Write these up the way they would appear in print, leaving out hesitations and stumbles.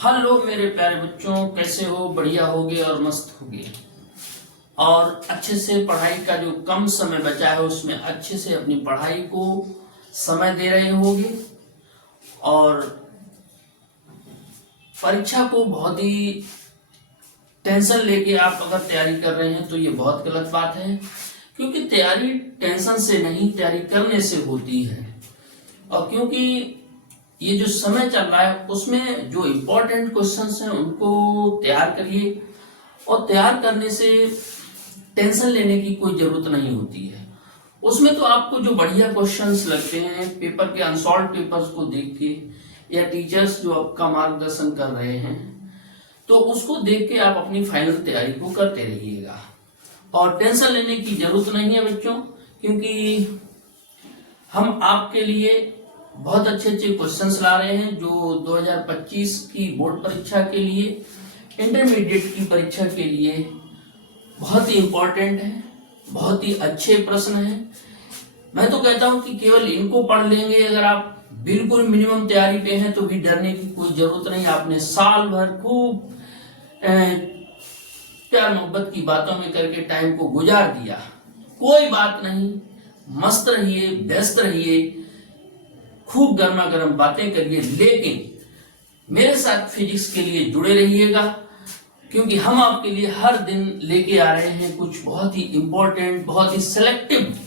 Hello मेरे प्यारे बच्चों, कैसे हो? बढ़िया होगे और मस्त होगे और अच्छे से पढ़ाई का जो कम समय बचा है उसमें अच्छे से अपनी पढ़ाई को समय दे रहे होगे और परीक्षा को बहुत ही टेंशन लेके आप अगर तैयारी कर रहे हैं तो ये बहुत गलत बात है, क्योंकि तैयारी टेंशन से नहीं, तैयारी करने से होती है। और क्योंकि ये जो समय चल रहा है उसमें जो इम्पोर्टेंट क्वेश्चंस हैं उनको तैयार करिए, और तैयार करने से टेंशन लेने की कोई जरूरत नहीं होती है। उसमें तो आपको जो बढ़िया क्वेश्चंस लगते हैं पेपर के अनसॉल्व पेपर्स को देख के, या टीचर्स जो आपका मार्गदर्शन कर रहे हैं तो उसको देख के आप अपनी फाइनल तैयारी को करते रहिएगा और टेंशन लेने की जरूरत नहीं है बच्चों, क्योंकि हम आपके लिए बहुत अच्छे अच्छे क्वेश्चंस ला रहे हैं जो 2025 की बोर्ड परीक्षा के लिए, इंटरमीडिएट की परीक्षा के लिए बहुत ही इंपॉर्टेंट है, बहुत ही अच्छे प्रश्न हैं। मैं तो कहता हूं कि केवल इनको पढ़ लेंगे अगर आप बिल्कुल मिनिमम तैयारी पे हैं तो भी डरने की कोई जरूरत नहीं। आपने साल भर खूब प्यार मोहब्बत की बातों में करके टाइम को गुजार दिया, कोई बात नहीं, मस्त रहिए, व्यस्त रहिए, खूब गर्मा गर्म बातें करिए, लेकिन मेरे साथ फिजिक्स के लिए जुड़े रहिएगा, क्योंकि हम आपके लिए हर दिन लेके आ रहे हैं कुछ बहुत ही इंपॉर्टेंट, बहुत ही सिलेक्टिव,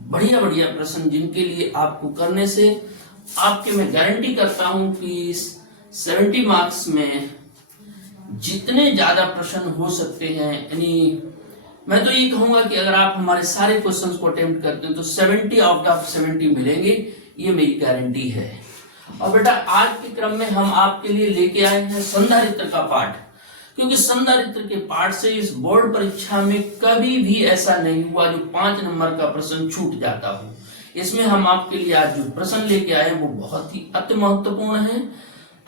बढ़िया बढ़िया प्रश्न, जिनके लिए आपको करने से आपके मैं गारंटी करता हूं कि 70 मार्क्स में जितने ज्यादा प्रश्न हो सकते हैं, यानी मैं तो ये कहूंगा कि अगर आप हमारे सारे क्वेश्चंस को अटेम्प्ट करते हैं तो 70 आउट ऑफ 70 मिलेंगे, ये मेरी गारंटी है। और बेटा आज के क्रम में हम आपके लिए लेके आए हैं संधारित्र का पाठ, क्योंकि संधारित्र के पाठ से इस बोर्ड परीक्षा में कभी भी ऐसा नहीं हुआ जो 5 नंबर का प्रश्न छूट जाता हो। इसमें हम आपके लिए आज जो प्रश्न लेके आए वो बहुत ही अति महत्वपूर्ण है।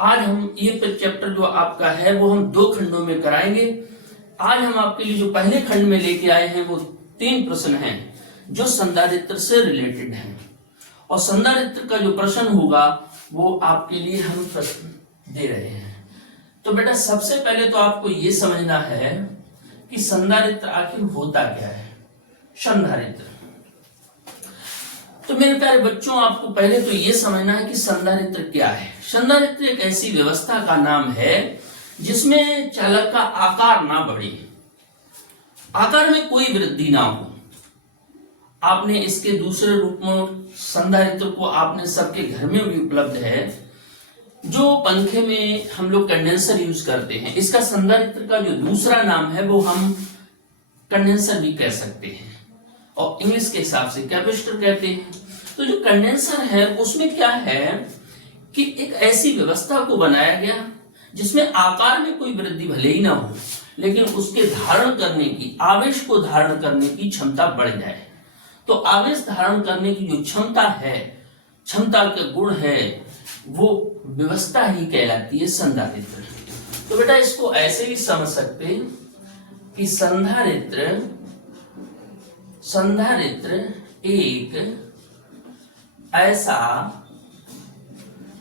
आज हम ये चैप्टर जो आपका है वो हम 2 खंडों में कराएंगे। आज हम आपके लिए जो पहले खंड में लेके आए हैं वो 3 प्रश्न हैं जो संधारित्र से रिलेटेड हैं, और संधारित्र का जो प्रश्न होगा वो आपके लिए हम प्रश्न दे रहे हैं। तो बेटा सबसे पहले तो आपको ये समझना है कि संधारित्र आखिर होता क्या है। संधारित्र, तो मेरे प्यारे बच्चों आपको पहले तो ये समझना है कि संधारित्र क्या है। संधारित्र एक ऐसी व्यवस्था का नाम है जिसमें चालक का आकार ना बढ़े, आकार में कोई वृद्धि ना हो। आपने इसके दूसरे रूप में संधारित्र को आपने सबके घर में भी उपलब्ध है, जो पंखे में हम लोग कंडेंसर यूज करते हैं। इसका संधारित्र का जो दूसरा नाम है वो हम कंडेंसर भी कह सकते हैं, और इंग्लिश के हिसाब से कैपेसिटर कहते हैं। तो जो कंडेंसर है उसमें क्या है कि एक ऐसी व्यवस्था को बनाया गया जिसमें आकार में कोई वृद्धि भले ही ना हो, लेकिन उसके धारण करने की, आवेश को धारण करने की क्षमता बढ़ जाए। तो आवेश धारण करने की जो क्षमता है, क्षमता का गुण है, वो व्यवस्था ही कहलाती है संधारित्र। तो बेटा इसको ऐसे भी समझ सकते हैं कि संधारित्र एक ऐसा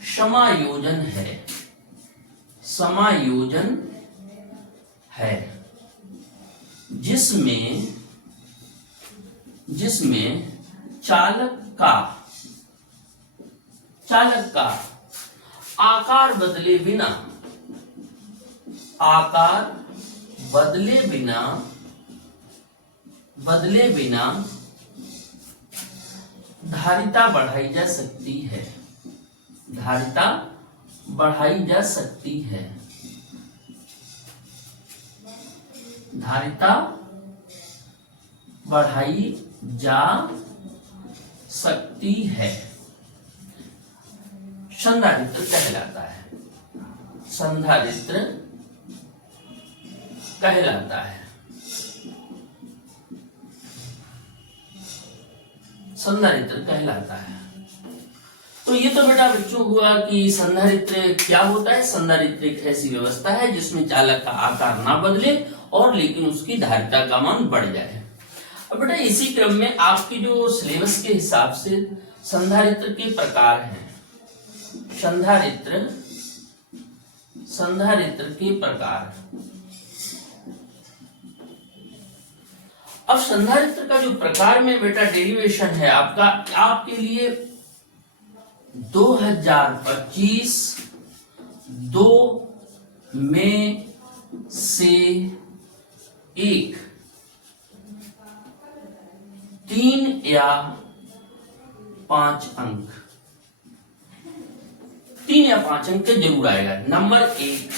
समायोजन है जिसमें चालक का आकार बदले बिना धारिता बढ़ाई जा सकती है। धारिता बढ़ाई जा सकती है। धारिता बढ़ाई जा सकती है, संधारित्र कहलाता है। संधारित्र कहलाता है। संधारित्र कहलाता है। तो ये तो बेटा बच्चों हुआ कि संधारित्र क्या होता है। संधारित्र एक ऐसी व्यवस्था है जिसमें चालक का आकार ना बदले और लेकिन उसकी धारिता का मान बढ़ जाए। अब बेटा इसी क्रम में आपकी जो सिलेबस के हिसाब से संधारित्र के प्रकार हैं। संधारित्र संधारित्र के प्रकार। अब संधारित्र का जो प्रकार में बेटा डेरिवेशन है आपका, आपके लिए 2025 2 में से 1 3 या 5 अंक, 3 या 5 अंक के जरूर आएगा। नंबर 1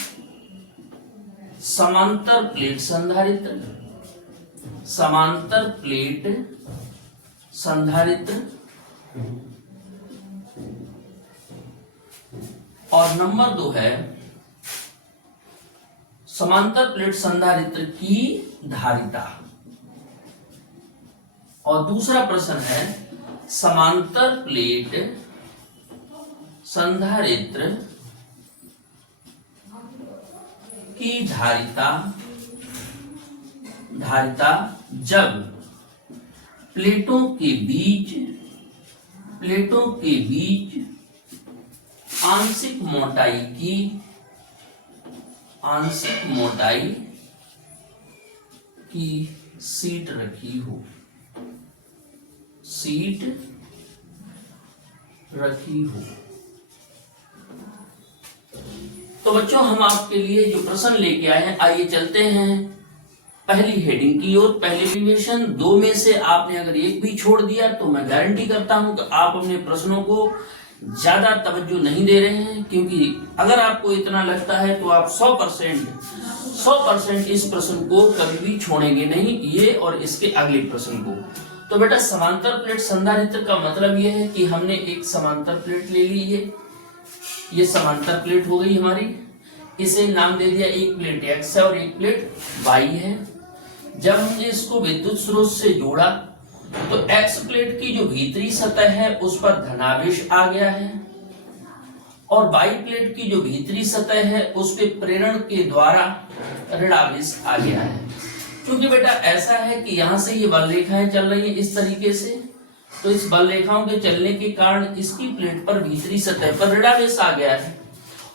समांतर प्लेट संधारित्र, समांतर प्लेट संधारित्र। और नंबर 2 है समांतर प्लेट संधारित्र की धारिता। और दूसरा प्रश्न है समांतर प्लेट संधारित्र की धारिता जब प्लेटों के बीच आंशिक मोटाई की शीट रखी हो, तो बच्चों हम आपके लिए जो प्रश्न लेके आए हैं, आइए चलते हैं पहली हेडिंग की ओर। पहले डेरिवेशन 2 में से आपने अगर एक भी छोड़ दिया तो मैं गारंटी करता हूं कि आप अपने प्रश्नों को ज्यादा तवज्जो नहीं दे रहे हैं, क्योंकि अगर आपको इतना लगता है तो आप 100% इस प्रश्न को कभी भी छोड़ेंगे नहीं, ये और इसके अगले प्रश्न को। तो बेटा समांतर प्लेट संधारित्र का मतलब यह है कि हमने एक समांतर प्लेट ले ली है, ये समांतर प्लेट हो गई हमारी, इसे नाम दे दिया, एक प्लेट x है और एक प्लेट y है। जब हमने इसको विद्युत स्रोत से जोड़ा तो x प्लेट की जो भीतरी सतह है उस पर धनावेश आ गया है, और y प्लेट की जो भीतरी सतह है उस पे प्रेरण के द्वारा ऋणावेश आ गया है। क्योंकि बेटा ऐसा है कि यहां से ये बल रेखाएं चल रही है इस तरीके से, तो इस बल रेखाओं के चलने के कारण इसकी प्लेट पर भीतरी सतह पर ऋणावेश आ गया है,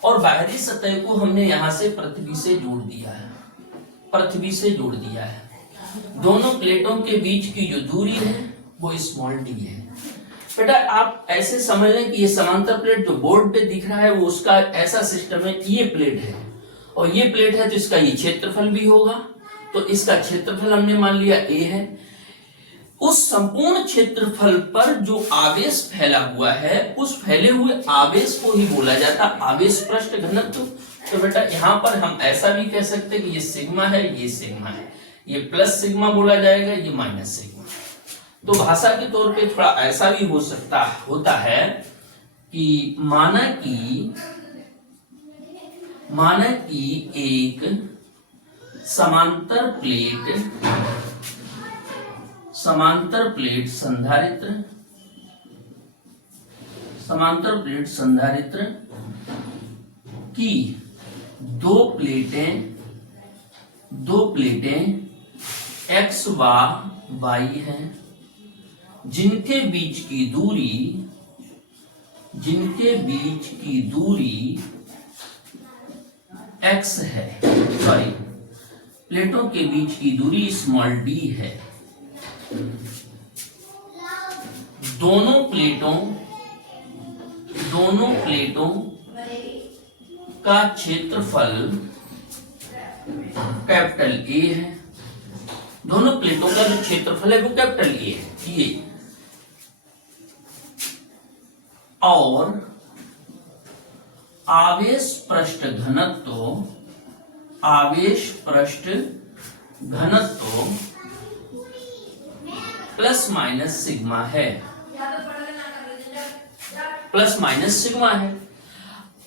और बाहरी सतह को हमने यहां से पृथ्वी से जोड़ दिया है। दोनों प्लेटों के बीच की जो दूरी है वो स्मॉल d है। बेटा आप ऐसे समझ लें कि ये समांतर प्लेट जो बोर्ड पे दिख रहा है वो उसका ऐसा सिस्टम है, ये प्लेट है और ये प्लेट है, तो इसका ये क्षेत्रफल भी होगा, तो इसका क्षेत्रफल हमने मान लिया a है। उस संपूर्ण क्षेत्रफल पर जो आवेश फैला हुआ है, उस फैले हुए आवेश को ही बोला जाता आवेश पृष्ठ घनत्व। तो बेटा यहाँ पर हम ऐसा भी कह सकते हैं कि ये सिग्मा है, ये सिग्मा है, ये प्लस सिग्मा बोला जाएगा, ये माइनस सिग्मा। तो भाषा के तौर पे थोड़ा ऐसा भी होता है कि माना कि एक समांतर प्लेट संधारित्र की दो प्लेटें x व y हैं, जिनके बीच की दूरी x है, सॉरी प्लेटों के बीच की दूरी स्मॉल d है। दोनों प्लेटों का क्षेत्रफल कैपिटल A है। दोनों प्लेटों का जो क्षेत्रफल है वो कैपिटल A है, ये। और आवेश पृष्ठ घनत्व प्लस माइनस सिग्मा है,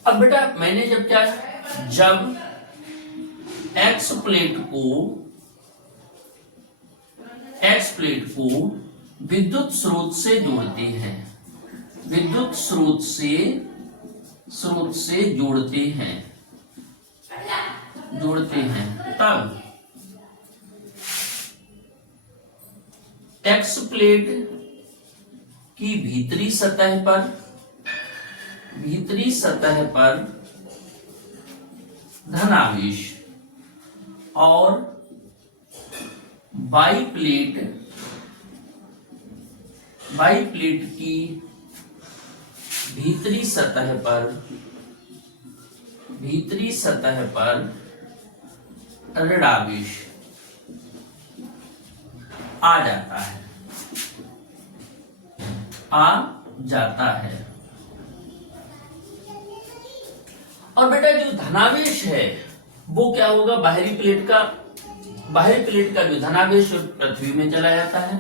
अब बेटा मैंने जब x प्लेट को विद्युत स्रोत से जोड़ते हैं, तब x प्लेट की भीतरी सतह पर धनावेश और बाईप्लेट की भीतरी सतह पर ऋणावेश आ जाता है। और बेटा जो धनावेश है वो क्या होगा, बाहरी प्लेट का जो धनावेश पृथ्वी में चला जाता है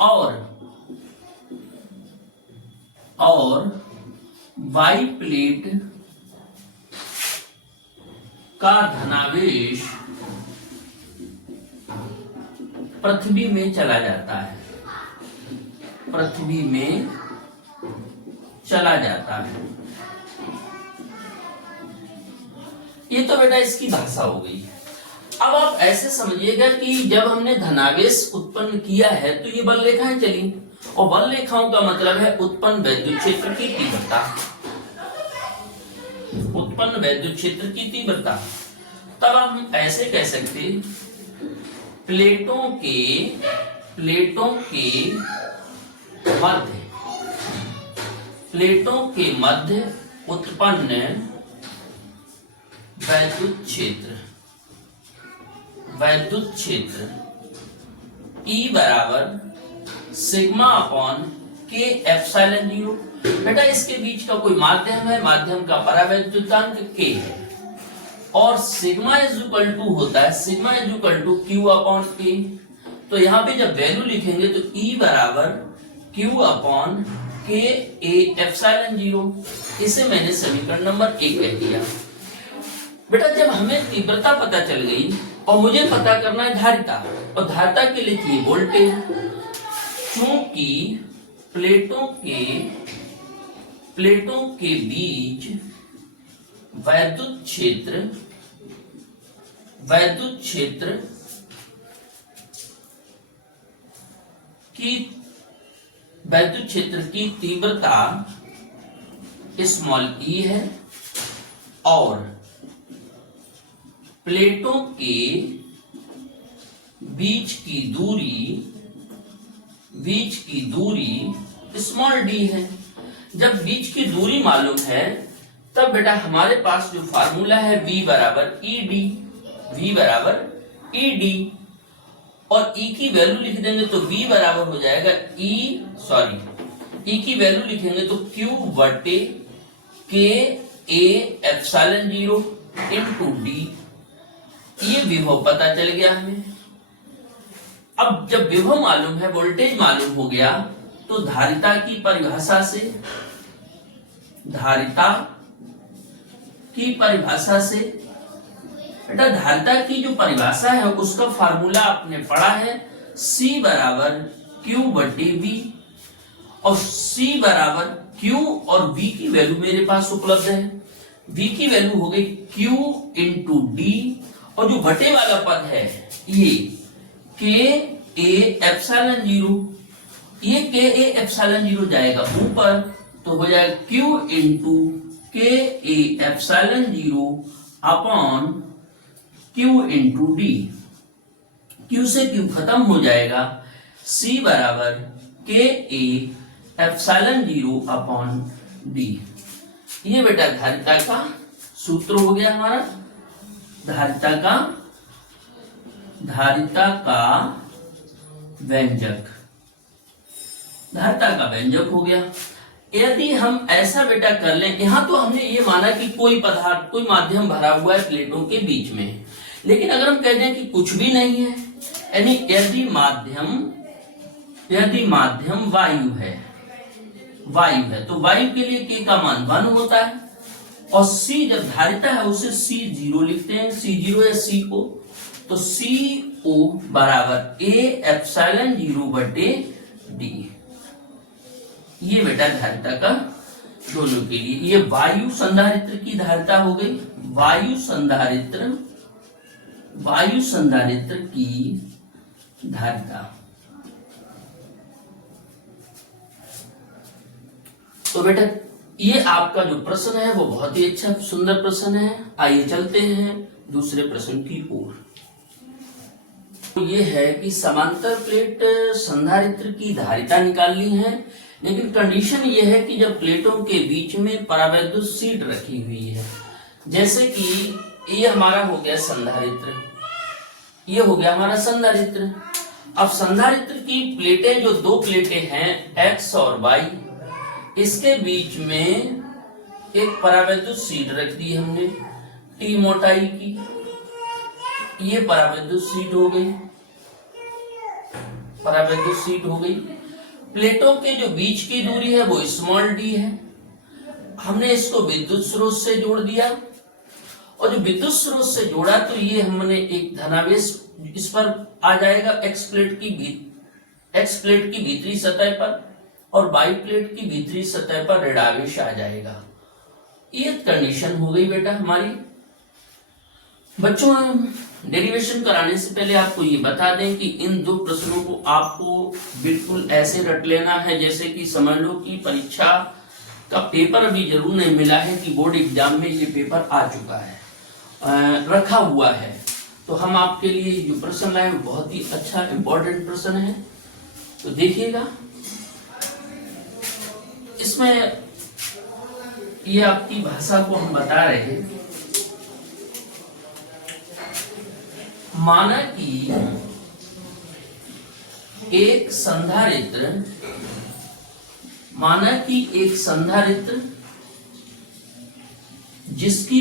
और वाई प्लेट का धनावेश पृथ्वी में चला जाता है, ये तो बेटा इसकी भाषा हो गई। अब आप ऐसे समझिएगा कि जब हमने धनावेश उत्पन्न किया है तो ये बल रेखाएं चली, और बल रेखाओं का मतलब है उत्पन्न वैद्युत क्षेत्र की तीव्रता। तब हम ऐसे कह सकते, प्लेटों के मध्य उत्पन्न वैद्युत क्षेत्र E बराबर सिग्मा अपॉन के एप्सिलॉन 0। बेटा इसके बीच का कोई माध्यम है, माध्यम का परावैद्युतांक K है, और सिग्मा इज इक्वल टू होता है Q अपॉन K। तो यहाँ पे जब वैल्यू लिखेंगे तो E बराबर Q upon K A epsilon 0। इसे मैंने समीकरण नंबर 1 कह दिया। बेटा जब हमें तीव्रता पता चल गई और मुझे पता करना है धारिता, और धारिता के लिए चाहिए वोल्टेज। चूंकि प्लेटों के बीच वैद्युत क्षेत्र की तीव्रता स्मॉल e है, और प्लेटों के बीच की दूरी स्मॉल d है। जब बीच की दूरी मालूम है तब बेटा हमारे पास जो फार्मूला है V बराबर ED, और E की वैल्यू लिख देंगे तो V बराबर हो जाएगा E की वैल्यू लिखेंगे तो Q बटे K A epsilon 0 into D। ये विभव पता चल गया हमें। अब जब विभव मालूम है, वोल्टेज मालूम हो गया, तो धारिता की परिभाषा से बेटा धारिता की जो परिभाषा है उसका फार्मूला आपने पढ़ा है, C बराबर Q बटे V, और C बराबर Q और V की वैल्यू मेरे पास उपलब्ध है। V की वैल्यू हो गई Q इंटू D, और जो बटे वाला पद है ये K A एप्सिलॉन 0, ये K A एप्सिलॉन 0 जाएगा ऊपर, तो हो जाएगा Q into K A epsilon 0 upon Q into D। Q से Q खत्म हो जाएगा, C बराबर K A epsilon 0 upon D। ये बेटा धारिता का सूत्र हो गया हमारा, धारिता का व्यंजक हो गया। यदि हम ऐसा बेटा कर लें, यहां तो हमने ये माना कि कोई पदार्थ, कोई माध्यम भरा हुआ है प्लेटों के बीच में, लेकिन अगर हम कह दें कि कुछ भी नहीं है, यानी यदि माध्यम वायु है तो वायु के लिए K का मान 1 होता है, और C जब धारिता है उसे C0 लिखते हैं, C0 या C को, तो CO बराबर A एप्सिलॉन 0 बटे D। ये बेटा धारिता का दोनों के लिए, ये वायु संधारित्र की धारिता हो गई, वायु संधारित्र की धारिता। तो बेटा ये आपका जो प्रश्न है वो बहुत ही अच्छा सुंदर प्रश्न है। आइए चलते हैं दूसरे प्रश्न की ओर। तो ये है कि समांतर प्लेट संधारित्र की धारिता निकालनी है, लेकिन कंडीशन ये है कि जब प्लेटों के बीच में परावैद्युत शीट रखी हुई है, जैसे कि ये हमारा हो गया संधारित्र, ये हो गया हमारा संधारित्र। अब संधारित्र की प्लेटें जो दो प्लेटें हैं एक्स और वाई, इसके बीच में एक परावैद्युत शीट रख दी हमने टी मोटाई की। ये परावैद्युत शीट हो गई, परावैद्युत शीट हो गई। प्लेटों के जो बीच की दूरी है वो स्मॉल डी है। हमने इसको विद्युत स्रोत से जोड़ दिया, और जो विद्युत स्रोत से जोड़ा तो ये हमने एक धनावेश इस पर आ जाएगा एक्स प्लेट की भीतरी सतह पर, और वाई प्लेट की भीतरी सतह पर ऋणावेश आ जाएगा। ये कंडीशन हो गई बेटा हमारी। बच्चों, डेरिवेशन कराने से पहले आपको ये बता दें कि इन दो प्रश्नों को आपको बिल्कुल ऐसे रट लेना है जैसे कि समझ लो कि परीक्षा का पेपर अभी जरूर नहीं मिला है कि बोर्ड एग्जाम में ये पेपर आ चुका है, रखा हुआ है। तो हम आपके लिए जो प्रश्न लाए बहुत ही अच्छा इंपॉर्टेंट प्रश्न है, तो देखिएगा। इसमें ये आपकी भाषा को हम बता रहे हैं। माना कि एक संधारित्र जिसकी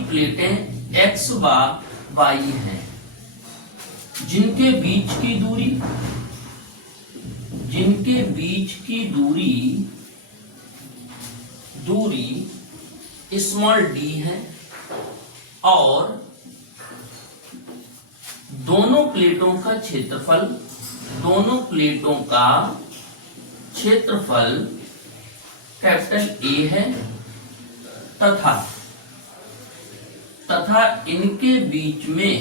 प्लेटें एक्स व वाई हैं, जिनके बीच की दूरी स्मॉल डी है, और दोनों प्लेटों का क्षेत्रफल कैपिटल ए है, तथा इनके बीच में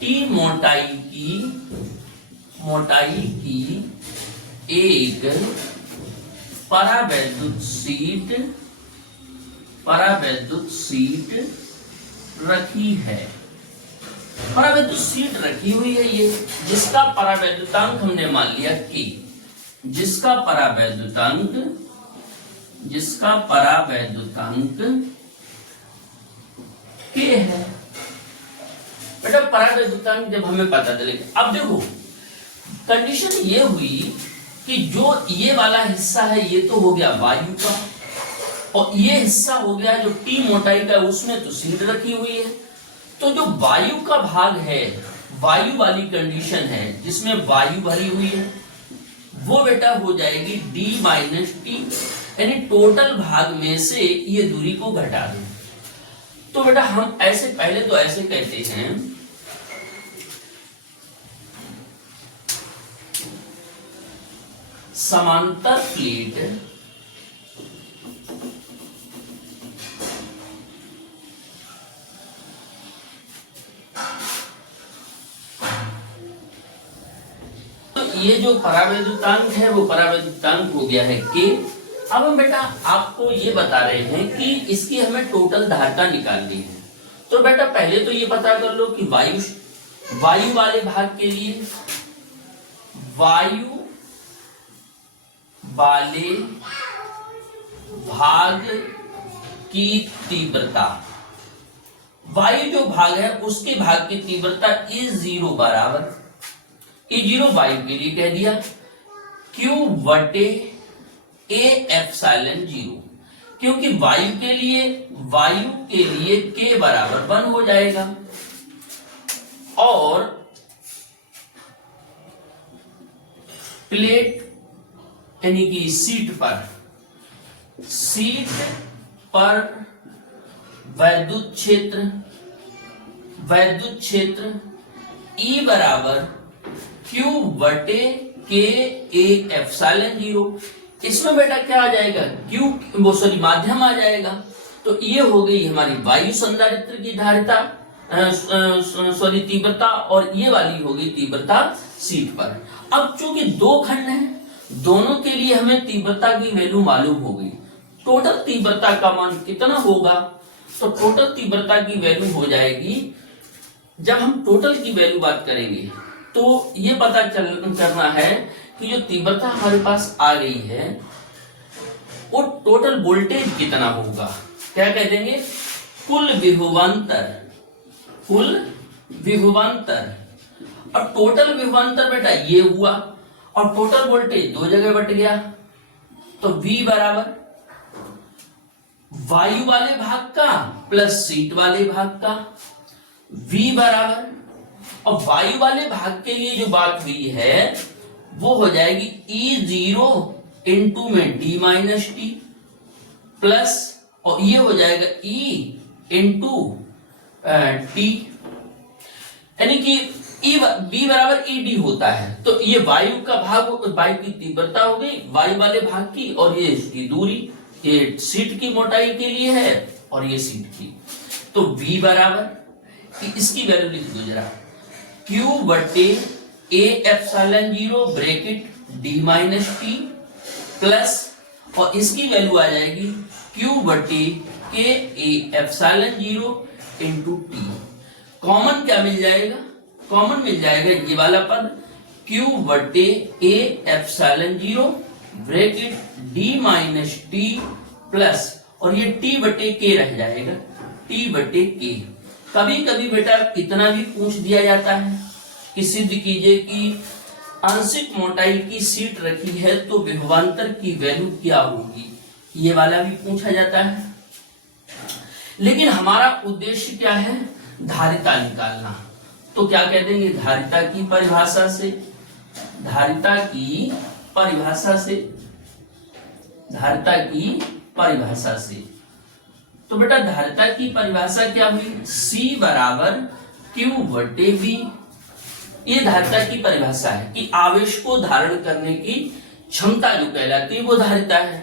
टी मोटाई की एक परावैद्युत शीट रखी है। परावैद्युत शीट रखी हुई है ये, जिसका परावैद्युतांक हमने मान लिया कि जिसका परावैद्युतांक K है। बेटा परावैद्युतांक जब हमें पता चलेगा, अब देखो कंडीशन ये हुई कि जो ये वाला हिस्सा है ये तो हो गया वायु का, और ये हिस्सा हो गया जो टी मोटाई का, उसमें तो शीट रखी हुई है। तो जो वायु का भाग है, वायु वाली कंडीशन है जिसमें वायु भरी हुई है, वो बेटा हो जाएगी d माइनस टी, यानी टोटल भाग में से ये दूरी को घटा दें। तो बेटा हम ऐसे पहले तो ऐसे कहते हैं, समांतर प्लेट ये जो परावैद्युतांक है वो परावैद्युतांक हो गया है K। अब हम बेटा आपको ये बता रहे हैं कि इसकी हमें टोटल धारिता निकालनी है। तो बेटा पहले तो ये पता कर लो कि वायु वाले भाग के लिए वायु वाले भाग की तीव्रता, वायु जो भाग है उसके भाग की तीव्रता E0 बराबर, E0 वायु के लिए कह दिया Q बटे A एप्सिलॉन 0, क्योंकि वायु के लिए K बराबर 1 हो जाएगा, और प्लेट यानी कि सीट पर वैद्युत क्षेत्र E बराबर Q बटे K A एप्सिलॉन 0। इसमें बेटा क्या आ जाएगा, माध्यम आ जाएगा। तो ये हो गई हमारी वायु संधारित्र की धारिता। सॉरी तीव्रता, और ये वाली होगी तीव्रता शीट पर। अब चूंकि दो खंड हैं, दोनों के लिए हमें तीव्रता की वैल्यू मालूम हो गई। टोटल तीव्रता का मान कितना होगा? तो टोटल तीव्रता की वैल्यू हो जाएगी, जब हम टोटल की वैल्यू बात करेंगे तो ये पता करना है कि जो तीव्रता हमारे पास आ गई है वो टोटल वोल्टेज कितना होगा। क्या कह देंगे? कुल विभवांतर, कुल विभवांतर। और टोटल विभवांतर बेटा ये हुआ, और टोटल वोल्टेज दो जगह बट गया, तो V बराबर वायु वाले भाग का प्लस सीट वाले भाग का, V बराबर, और वायु वाले भाग के लिए जो बात हुई है वो हो जाएगी E0 इंटू में D माइनस टी प्लस, और ये हो जाएगा E इंटू टी, यानी कि B बराबर ED होता है। तो ये वायु का भाग, वायु की तीव्रता हो गई वायु वाले भाग की, और ये इसकी दूरी, ये सीट की मोटाई के लिए है और ये सीट की। तो V बराबर, इसकी वैल्यू लिख दो जरा, Q बटे A epsilon 0 bracket D minus T plus, और इसकी वैल्यू आ जाएगी Q बटे K A epsilon 0 into T. Common क्या मिल जाएगा? कॉमन मिल जाएगा ये वाला पद Q बटे A epsilon 0 bracket D minus T plus, और ये T बटे K रह जाएगा, T बटे K। कभी कभी बेटा इतना भी पूछ दिया जाता है कि सिद्ध कीजिए कि आंशिक मोटाई की सीट रखी है तो विभवांतर की वैल्यू क्या होगी, ये वाला भी पूछा जाता है। लेकिन हमारा उद्देश्य क्या है? धारिता निकालना। तो क्या कह देंगे? धारिता की परिभाषा से, धारिता की परिभाषा से, धारिता की परिभाषा से। तो बेटा धारिता की परिभाषा क्या हुई? C बराबर Q बटे V। ये धारिता की परिभाषा है कि आवेश को धारण करने की क्षमता जो कहलाती है वो धारिता है।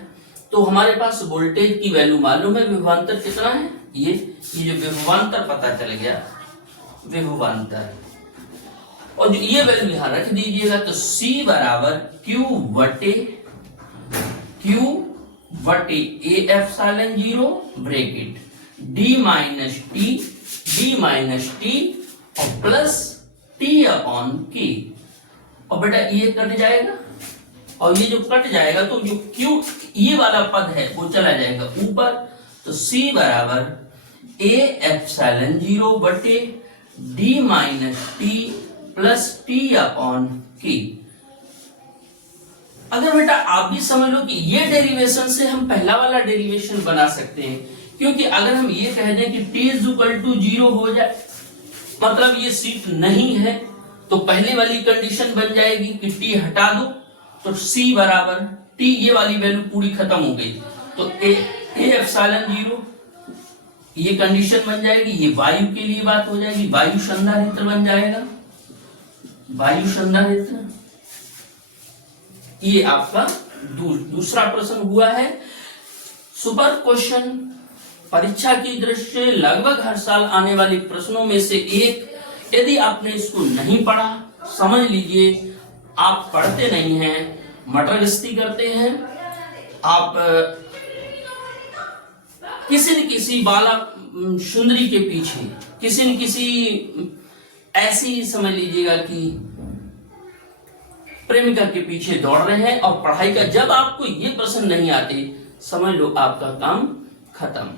तो हमारे पास वोल्टेज की वैल्यू मालूम है, विभवांतर कितना है, ये जो विभवांतर पता चल गया, विभवांतर, और जो ये वैल्यू यहां रख दीजिएगा। तो C बराबर Q बटे A epsilon 0 bracket D minus T और प्लस T अपॉन K। और बेटा ये कट जाएगा, और ये जो कट जाएगा तो जो Q ये वाला पद है वो चला जाएगा ऊपर। तो C बराबर A एप्सिलॉन 0 बटे D minus T plus T upon K। अगर बेटा आप भी समझ लो कि ये डेरिवेशन से हम पहला वाला डेरिवेशन बना सकते हैं, क्योंकि अगर हम ये कह दें कि T इज इक्वल टू 0 हो जाए, मतलब ये सीट नहीं है, तो पहले वाली कंडीशन बन जाएगी कि T हटा दो, तो C बराबर T, ये वाली वैल्यू पूरी खत्म हो गई, तो A एप्सिलॉन 0 ये कंडीशन बन जाएगी। ये वायु के लिए बात हो जाएगी, वायु संधारित्र बन जाएगा, वायु संधारित्र। ये आपका दूसरा प्रश्न हुआ है। सुपर क्वेश्चन, परीक्षा की दृष्टि से लगभग हर साल आने वाले प्रश्नों में से एक। यदि आपने इसको नहीं पढ़ा, समझ लीजिए आप पढ़ते नहीं हैं, मटर गश्ती करते हैं, आप किसी न किसी बाला सुंदरी के पीछे, किसी न किसी ऐसी समझ लीजिएगा कि प्रेमिका के पीछे दौड़ रहे हैं, और पढ़ाई का जब आपको ये प्रश्न नहीं आते, समझ लो आपका काम खत्म।